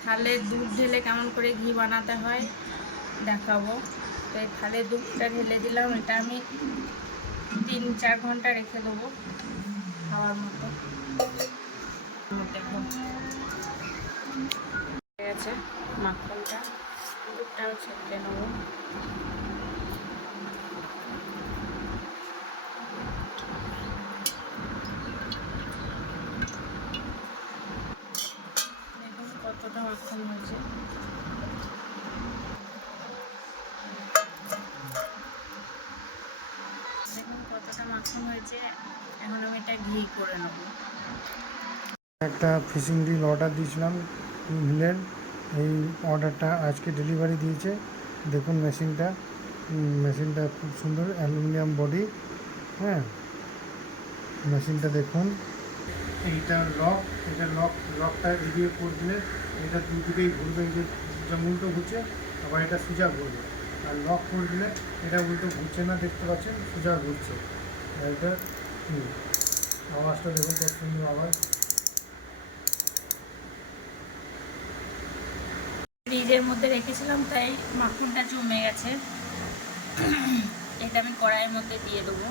থালে দুধ ঢেলে কেমন করে ঘি বানাতে হয় দেখাবো। তো এই থালে দুধটা ঢেলে দিলাম, এটা আমি 3-4 ঘন্টা রেখে দেবো খাওয়ার মতো। দেখুন হয়ে গেছে মাখনটা, দুধটাও ছেঁকে নেবো। দেখুন কতটা মাখন হয়েছে। দেখুন কতটা মাখন হয়েছে। এখন আমি এটা ঘি করে নেব। একটা ফিশিং রিল অর্ডার দিয়েছিলাম মিলের, এই অর্ডারটা আজকে ডেলিভারি দিয়েছে। দেখুন মেশিনটা খুব সুন্দর, অ্যালুমিনিয়াম বডি। হ্যাঁ, মেশিনটা দেখুন। এইটা লকটা এদিকে করে দিলে এটা দুদিকেই ঘুরবে, এই যে যেমন উল্টো ঘুরছে, আবার এটা সোজা ঘুরবে। আর লক করে দিলে এটা উল্টো ঘুরছে না, দেখতে পাচ্ছেন, সোজা ঘুরছে। এটা আওয়াজটা দেখুন, কত সুন্দর আওয়াজ। ফ্রিজের মধ্যে রেখেছিলাম তাই মাখনটা জমে গেছে। এটা আমি কড়াইয়ের মধ্যে দিয়ে দেবো।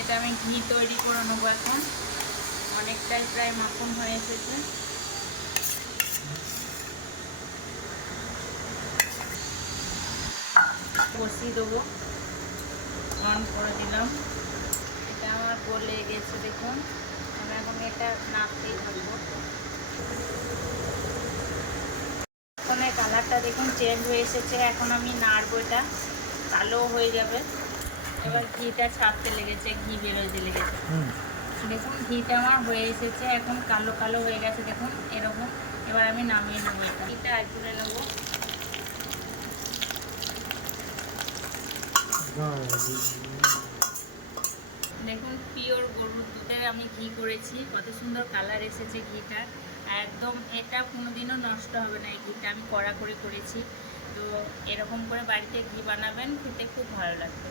এটা আমি ঘি তৈরি করে নেবো। এখন অনেকটাই প্রায় মাখন হয়ে এসেছে। কষিয়ে দেবো, অন করে দিলাম। এটা আমার গলে গেছে দেখুন। আমি এখন এটা নাড়তেই থাকবো। এখন কালারটা দেখুন চেঞ্জ হয়ে এসেছে। এখন আমি নাড়বো, এটা কালো হয়ে যাবে। এবার ঘিটা ছাড়তে লেগেছে, ঘি বেরোতে লেগেছে। দেখুন ঘিটা আমার হয়ে এসেছে, এখন কালো কালো হয়ে গেছে দেখুন এরকম। এবার আমি নামিয়ে নেবো, এটা ঘিটা আর তুলে নেবো। দেখুন পিওর গরুর দুধের আমি ঘি করেছি, কত সুন্দর কালার এসেছে ঘিটা। একদম এটা কোনোদিনও নষ্ট হবে না। এই ঘিটা আমি কড়া করে করেছি। তো এরকম করে বাড়িতে ঘি বানাবেন, খেতে খুব ভালো লাগবে।